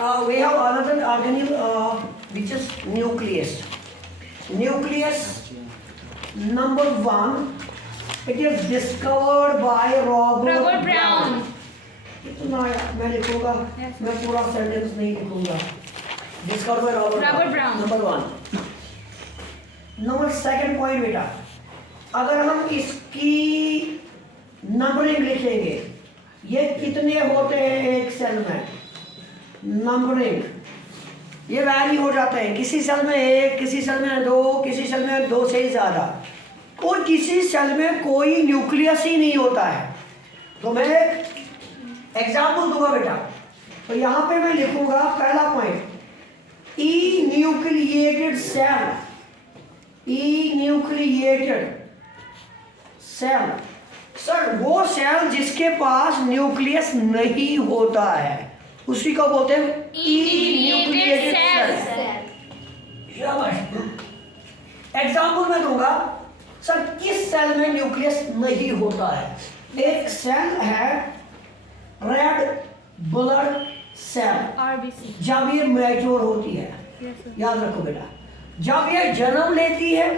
We have another organelle which is nucleus. Nucleus number 1, it is discovered by Robert Brown. इतना मैं लिखूंगा, मैं पूरा सेंटेंस नहीं लिखूंगा. Discovered by Robert Brown. Number 1. Number second point बेटा, अगर हम इसकी नंबरिंग लिखेंगे, ये कितने होते हैं एक सेल में, नंबरिंग ये वैरी हो जाते हैं. किसी सेल में 1, किसी सेल में 2, किसी सेल में 2 से ही ज़्यादा, और किसी सेल में कोई न्यूक्लियस ही नहीं होता है. तो मैं एग्जाम्पल दूंगा बेटा. तो यहाँ पे मैं लिखूंगा पहला पॉइंट, ई न्यूक्लिएटेड सेल. ई न्यूक्लिएटेड सेल, सर वो सेल जिसके पास न्यूक्लियस नहीं होता है उसी को बोलते हैं ई न्यूक्लिएटेड सेल. एग्जाम्पल मैं दूंगा, सर किस सेल में न्यूक्लियस नहीं होता है. एक सेल है रेड ब्लड सेल. RBC. जब ये मैच्योर होती है, याद रखो बेटा, जब ये जन्म लेती है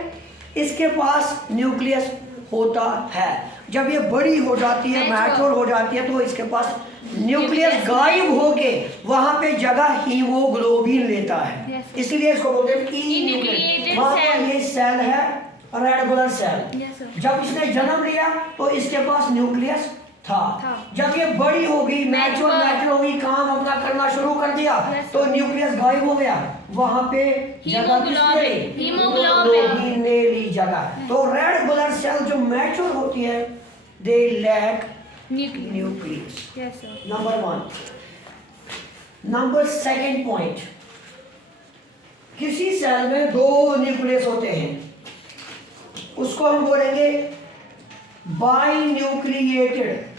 इसके पास न्यूक्लियस होता है. जब ये बड़ी हो जाती है, मैच्योर हो जाती है, तो इसके पास न्यूक्लियस गायब होके वहां पे जगह हीमोग्लोबिन लेता है. इसलिए इसको बोलते हैं ई न्यूक्लिएटेड. ये सेल है रेड ब्लड सेल. जब इसने जन्म लिया तो इसके पास न्यूक्लियस था. जब ये बड़ी होगी, मैच्योर होगी, काम अपना करना शुरू कर दिया, तो न्यूक्लियस गायब हो गया, वहां पे जगह हीमोग्लोबिन ने ली जगह. तो रेड ब्लड सेल जो मैच्योर होती है, they lack nucleus. Number 1. Number second point, किसी सेल में 2 न्यूक्लियस होते हैं, उसको हम बोलेंगे बाई न्यूक्लिएटेड.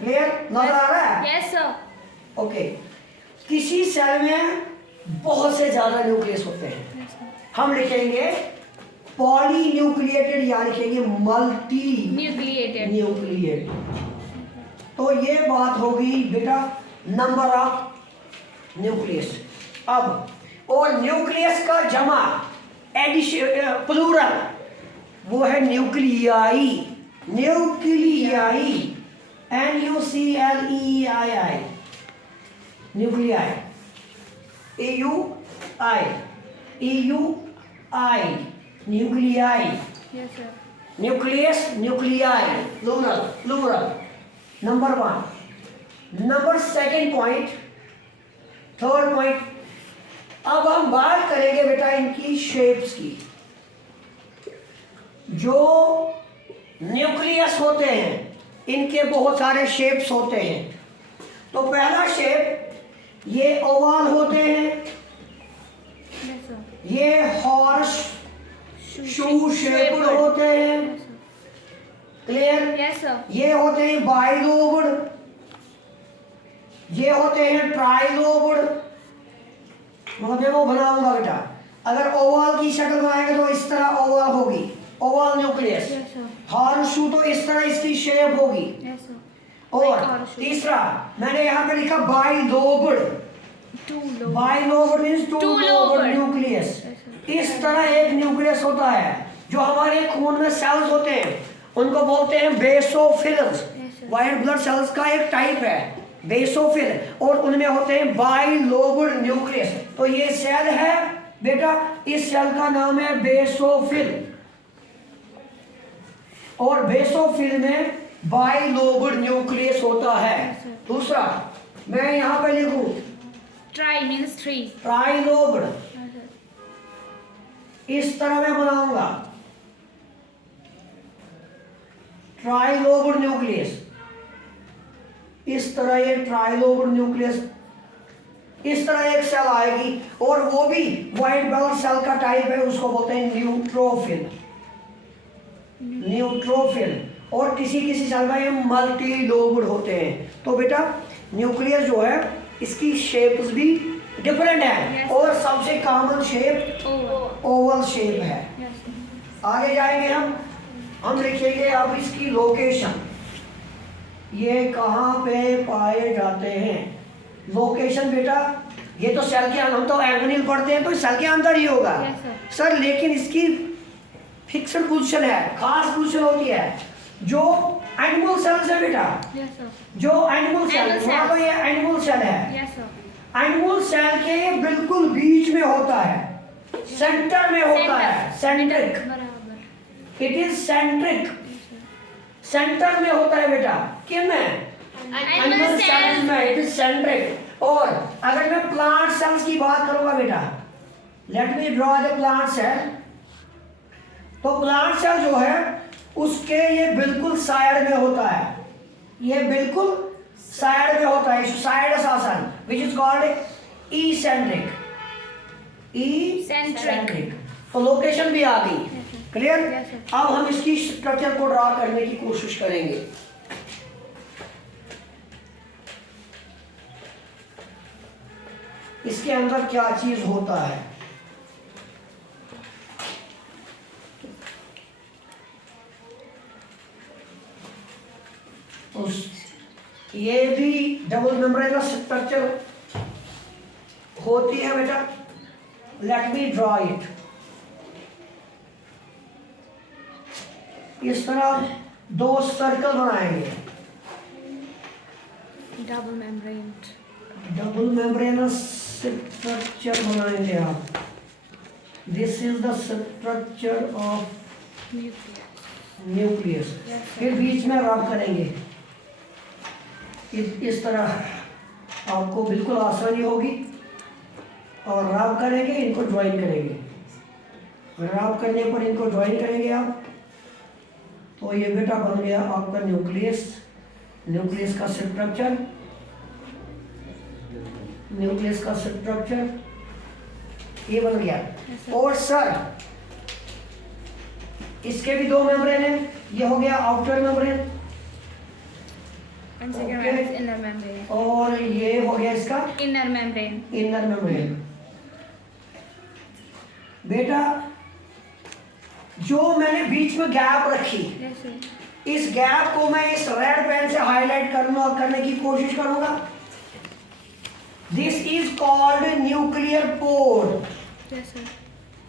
क्लियर, नजर आ रहा है? Yes sir. ओके. किसी सेल में बहुत से ज्यादा न्यूक्लियस होते हैं, हम लिखेंगे पॉली न्यूक्लिएटेड या लिखेंगे मल्टी न्यूक्लिएटेड. तो ये बात होगी बेटा नंबर ऑफ न्यूक्लियस. अब और न्यूक्लियस का जमा एडिशन प्लूरल वो है nuclei. Nuclei NUCLEAI nuclei. EUI nuclei. Nucleus nuclei plural. Number 1. Number second point, third point, अब हम बात करेंगे बेटा इनकी शेप्स की. जो न्यूक्लियस होते हैं इनके बहुत सारे शेप्स होते हैं. तो पहला शेप, ये ओवल होते हैं, ये हॉर्स शू शेप्ड होते हैं. क्लियर? ये होते हैं बाइलोब्ड, ये होते हैं ट्राइलोब्ड. मैं वो बनाऊंगा बेटा. अगर ओवल की शक्ल बनाएंगे तो इस तरह ओवल होगी, ओवल न्यूक्लियस. हॉर्सशू तो इस तरह इसकी शेप होगी. और तीसरा मैंने यहाँ पे लिखा bilobed. Bilobed means two lobed nucleus. इस तरह एक न्यूक्लियस होता है. जो हमारे खून में सेल्स होते हैं उनको बोलते हैं बेसोफिल्स. व्हाइट ब्लड सेल्स का एक टाइप है बेसोफिल, और उनमें होते हैं बाइलोब्ड न्यूक्लियस. तो ये सेल है बेटा, इस सेल का नाम है बेसोफिल, और बेसोफिल में बाइलोब्ड न्यूक्लियस होता है. दूसरा मैं यहाँ पे लिखूं ट्राई मींस 3. ट्राइलोब्ड. इस तरह मैं बनाऊंगा ट्राइलोब्ड न्यूक्लियस. इस तरह ये ट्राइलोब्ड न्यूक्लियस, इस तरह एक सेल आएगी, और वो भी व्हाइट ब्लड सेल का टाइप है, उसको बोलते हैं न्यूट्रोफिल. और किसी किसी सेल में ये मल्टी लोब्ड होते हैं. तो बेटा न्यूक्लियस जो है इसकी शेप्स भी डिफरेंट है, और सबसे कॉमन शेप ओवल शेप है. आगे जाएंगे हम लिखेंगे अब इसकी लोकेशन. ये कहाँ पे पाए जाते हैं? लोकेशन बेटा, ये तो सेल के अंदर, हम तो एर्गोनिल पढ़ते हैं तो सेल के अंदर ही होगा। Yes, सर लेकिन इसकी फिक्स्ड पोजीशन है, खास पोजीशन होती है जो एनिमल सेल्स है बेटा, Yes, sir. जो एनिमल सेल, Animal वहाँ पर cells. ये एनिमल सेल है, Yes, sir. एनिमल सेल के बिल्कुल बीच में होता है, सेंटर में होता है, सेंट्रिक, बराबर. इट इज सेंट्रिक, सेंटर में होता है बेटा। किन में? एनिमल सेल्स में इट इज सेंट्रिक। और अगर मैं प्लांट सेल्स की बात करूंगा बेटा, let me draw the plant cell, तो प्लांट सेल जो है उसके ये बिल्कुल साइड में होता है, ये बिल्कुल साइड में होता है, साइड शासन, which is called eccentric, eccentric. तो लोकेशन भी आ गई, क्लियर? Yes, sir. अब हम इसकी स्ट्रक्चर को ड्रा करने की कोशिश करेंगे। इसके अंदर क्या चीज होता है? उस ये भी डबल मेम्ब्रेन स्ट्रक्चर होती है बेटा। Let me draw it. इस तरह दो सर्कल बनाएंगे, Double membrane. Double membranous structure बनाएंगे आप। This is the structure of Nucleus. Nucleus. Yes, फिर बीच में रब करेंगे, इस तरह आपको बिल्कुल आसानी होगी। और रब करेंगे, इनको ज्वाइन करेंगे, रब करने पर इनको ज्वाइन करेंगे आप, तो ये बेटा बन गया आपका न्यूक्लियस। न्यूक्लियस का स्ट्रक्चर, न्यूक्लियस का स्ट्रक्चर ये बन गया। और सर इसके भी दो मेम्ब्रेन हैं, ये हो गया outer membrane And second Okay. one is inner membrane. और ये हो गया इसका Inner membrane. Inner membrane. बेटा जो मैंने बीच में गैप रखी, Yes, sir. इस गैप को मैं इस रेड पेन से हाईलाइट करने की कोशिश करूंगा। This is called nuclear pore. Yes, sir.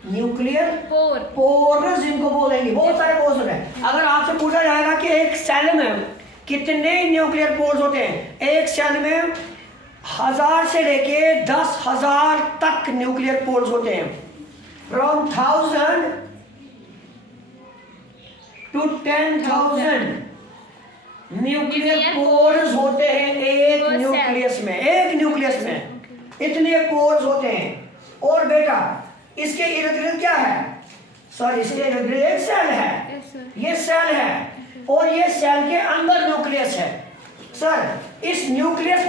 Nuclear Pore. Pores इनको बोलेंगे, बहुत सारे पोर्स होते हैं। अगर आपसे पूछा जाएगा कि एक सेल में कितने न्यूक्लियर पोर्स होते हैं, एक सेल में 1000 से लेके 10,000 तक न्यूक्लियर पोर्स होते हैं। फ्रॉम 1000 to 10,000 न्यूक्लियर पोर्स होते हैं एक Per cell. न्यूक्लियस में, एक न्यूक्लियस में इतने पोर्स होते हैं। और बेटा इसके इर्द गिर्द क्या है? सॉरी, इसके इर्द गिर्द एक सेल है, Yes, sir. ये सेल है और ये सेल के अंदर न्यूक्लियस है। सर इस न्यूक्लियस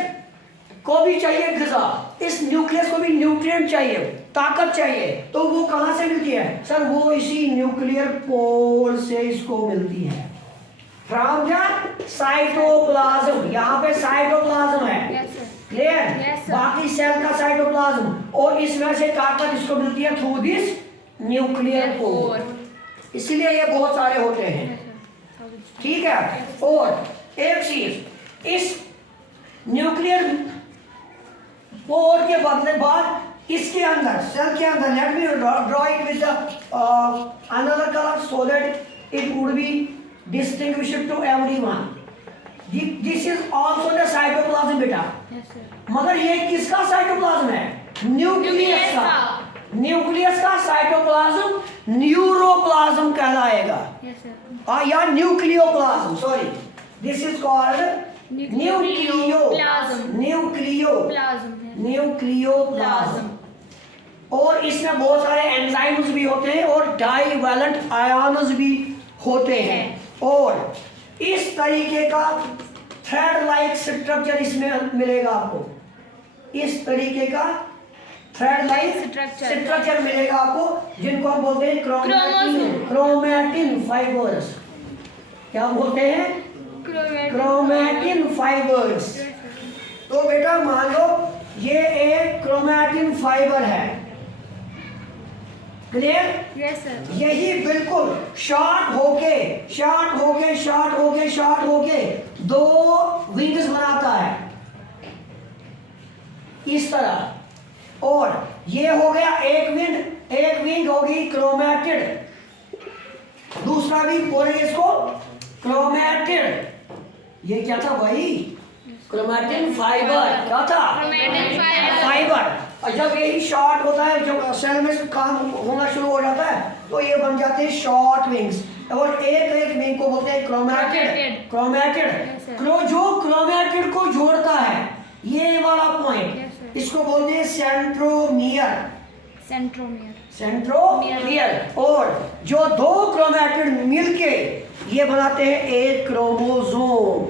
को भी चाहिए ग़िज़ा, इस न्यूक्लियस को भी न्यूट्रिएंट चाहिए, ताकत चाहिए, तो वो कहाँ से मिलती है? सर वो इसी न्यूक्लियर पोल से इसको मिलती है। फ्रॉम द साइटोप्लाज्म, यहाँ पे साइटोप्लाज्म है, Yes, sir. Clear? Yes, sir. बाकी सेल का साइटोप्लाज्म, और इसमें से ताकत इसको मिलती है थ्रू दिस न्यूक्लियर पोल। इसलिए ये बहुत सारे होते हैं, Yes, sir. ठीक है। और एक चीज, इस न्यूक्लियर पोर के बदले बाद इसके अंदर, सेल के अंदर, let me draw it with another colour so that it would be distinguished to everyone. This is also the cytoplasm बेटा। Yes, sir. मगर ये किसका साइटोप्लाज्म है? न्यूक्लियस का। न्यूक्लियस का साइटोप्लाज्म न्यूरोप्लाज्म कहलाएगा, Yes, sir. या nucleoplasm, sorry, this is called Nucleoplasm. Plasm. Nucleoplasm. और इसमें बहुत सारे एंजाइम्स भी होते हैं और डाइवैलेंट आयन्स भी होते हैं। और इस तरीके का थ्रेड लाइक स्ट्रक्चर इसमें मिलेगा आपको, इस तरीके का थ्रेड लाइक Structure. स्ट्रक्चर मिलेगा आपको, जिनको हम बोलते हैं Chromosome. Chromatin fibres. क्या बोलते हैं? Chromatin fibres. Yes, sir. तो बेटा मान लो ये एक क्रोमैटिन फाइबर है, क्लियर? Yes, sir. यही बिल्कुल शॉर्ट होके दो इस तरह। और ये हो गया एक विंग होगी क्रोमैटिड, दूसरा विंग बोलेंगे इसको क्रोमैटिड। ये क्या था भाई? Chromatin fibre. क्या था? Chromatin fibre. और जब यही शॉर्ट होता है, जब सेल में काम होना शुरू हो जाता है, तो ये बन जाते हैं शॉर्ट विंग्स। और एक विंग को बोलते हैं क्रोमैटिड। क्रोमैटिड जो क्रोमैटिड को जोड़ता है, ये वाला पॉइंट, इसको बोलते हैं सेंट्रोमियर। सेंट्रोमियर। और जो दो क्रोमैटिड मिलके ये बनाते हैं एक क्रोमोसोम।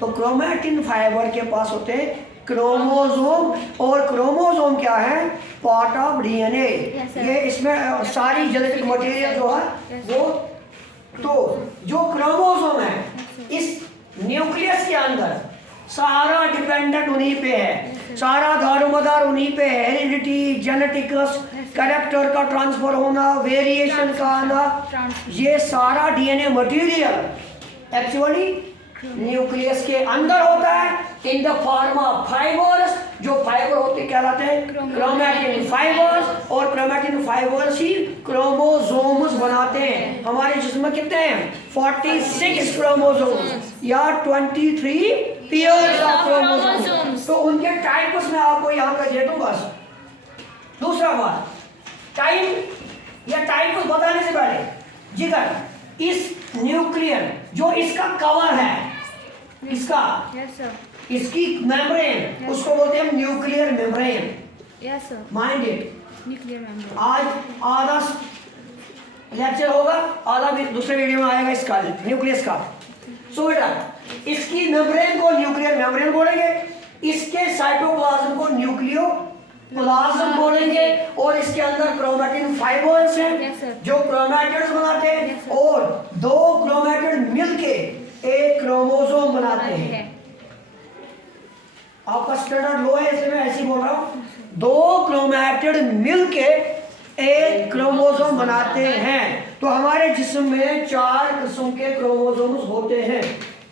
तो क्रोमैटिन फाइबर के पास होते हैं क्रोमोसोम, और क्रोमोसोम क्या है? Part of DNA. ये इसमें सारी जेनेटिक मटेरियल जो है वो, तो जो क्रोमोसोम है इस न्यूक्लियस के अंदर सारा डिपेंडेंट उन्हीं पे है, सारा दारोमदार उन्हीं पे है। हेरिडिटी, जेनेटिक्स, कैरेक्टर का ट्रांसफर होना, वेरिएशन का आना, ये सारा डीएनए मटेरियल एक्चुअली न्यूक्लियस के अंदर होता है in the form of fibres. जो फाइबर होते कहलाते हैं क्रोमैटिन फाइबर्स, और क्रोमैटिन फाइबर्स ही क्रोमोसोम्स बनाते हैं। हमारे जिस्म में कितने हैं? 46 क्रोमोसोम्स या 23 पेयर्स ऑफ क्रोमोसोम्स। तो उनके टाइप्स में आपको यहाँ पे दे दूं बस। दूसरा बात, टाइम या टाइप को बताने से पहले जिगर, इस न्यूक्लियर जो इसका कवर है, इसका इसकी मेम्ब्रेन, उसको बोलते हैं न्यूक्लियर मेम्ब्रेन। Mind it. आज आधा लेक्चर होगा, आधा दूसरे वीडियो में आएगा इसका, न्यूक्लियस का। सो बेटा, इसकी मेम्ब्रेन को न्यूक्लियर मेम्ब्रेन बोलेंगे, इसके साइटोप्लाज्म को न्यूक्लियो प्लाज्म बोलेंगे, और इसके अंदर क्रोमैटिन फाइबर्स हैं जो क्रोमैटिड्स बनाते हैं, और दो क्रोमैटिड मिलके एक क्रोमोसोम बनाते हैं। आपका स्टैंडर्ड लो है, इसलिए मैं ऐसे ही बोल रहा हूं। दो क्रोमैटिड मिलके एक क्रोमोसोम बनाते हैं। तो हमारे जिस्म में 4 किस्म के क्रोमोसोम्स होते हैं।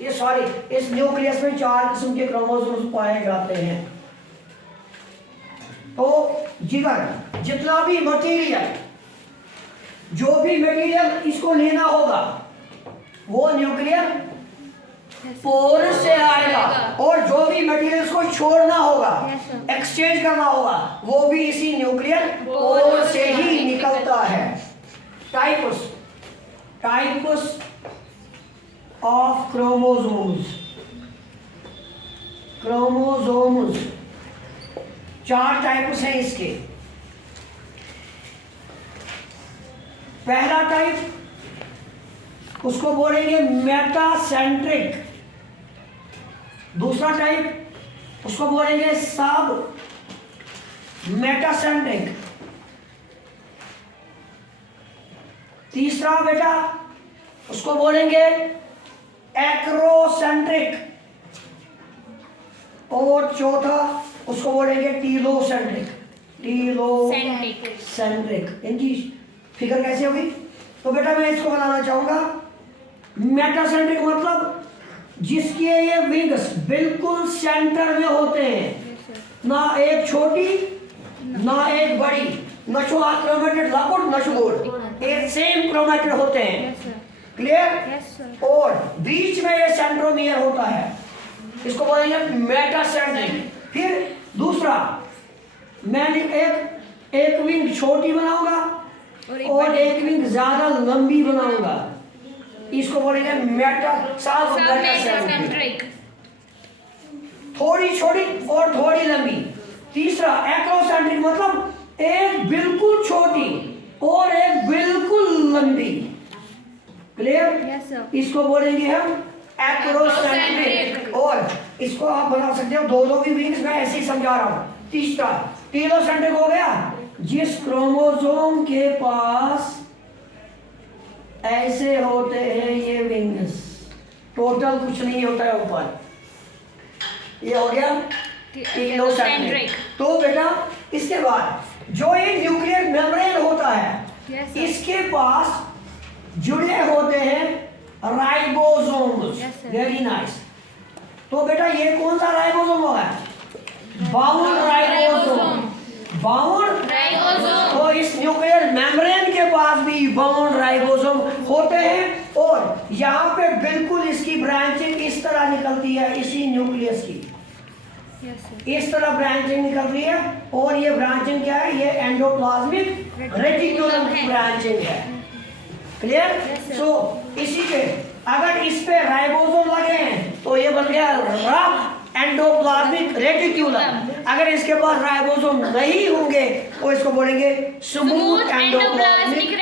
ये सॉरी, इस न्यूक्लियस में 4 किस्म के क्रोमोसोम्स पाए जाते हैं। तो जिगर, जितना भी मटेरियल, जो भी मटेरियल इसको लेना होगा वो न्यूक्लियर पोर से आएगा, और जो भी मटेरियल इसको छोड़ना होगा, एक्सचेंज करना होगा, वो भी इसी न्यूक्लियर पोर से ही निकलता है। Types of chromosomes. 4 टाइप्स हैं इसके। पहला टाइप, उसको बोलेंगे मेटासेंट्रिक। दूसरा टाइप, उसको बोलेंगे सब मेटासेंट्रिक। तीसरा बेटा, उसको बोलेंगे एक्रोसेंट्रिक। और चौथा, उसको बोलेंगे टीलोसेंट्रिक। इनकी फिगर कैसे होगी? तो बेटा मैं इसको बनाना चाहूंगा। मेटासेंट्रिक मतलब जिसके ये विंग्स बिल्कुल सेंटर में होते हैं, ना एक छोटी ना एक बड़ी, नशो क्रोमैटिड लाकुड नशो गोल, एक सेम क्रोमैटिड होते हैं। क्लियर? और बीच में ये सेंट्रोमियर होता है, इसको बोलेंगे मेटासेंट्रिक। फिर दूसरा, मैं एक विंग छोटी बनाऊंगा और एक विंग ज्यादा लंबी बनाऊंगा, इसको बोलेंगे मेटासेंट्रिक। थोड़ी छोटी और थोड़ी लंबी। तीसरा एक्रोसेंट्रिक मतलब एक बिल्कुल छोटी और एक बिल्कुल लंबी। क्लियर? इसको बोलेंगे हम एक्रोसेंट्रिक। और इसको आप बना सकते हो दो भी विंग्स, मैं ऐसे ही समझा रहा हूं। तीसरा टीलोसेंट्रिक हो गया, जिस क्रोमोसोम के पास ऐसे होते हैं ये विंग्स, टोटल कुछ नहीं होता है ऊपर, ये हो गया टीलोसेंट्रिक। तो बेटा इसके बाद जो ये न्यूक्लियर मेम्ब्रेन होता है, इसके पास जुड़े होते हैं राइबोसोम्स। Very nice. तो बेटा ये कौन सा राइबोसोम होगा? Bound ribosome, bound. राइबोसोम। तो इस न्यूक्लियर मेम्ब्रेन के पास भी बाउंड राइबोसोम होते हैं और यहाँ पे बिल्कुल इसकी ब्रांचिंग इस तरह निकलती है, इसी न्यूक्लियस की Yes, sir. इस तरह ब्रांचिंग निकल रही है और ये ब्रांचिंग क्या है, ये एंडोप्लाज्मिक रेटिकुलम की ब्रांचिंग है। क्लियर? सो इसी के अगर इस पे राइबोसोम लगे हैं तो ये बन गया रफ एंडोप्लाज्मिक रेटिकुलम। अगर इसके पास राइबोसोम नहीं होंगे तो इसको बोलेंगे स्मूथ Smooth एंडोप्लाज्मिक endoplasmic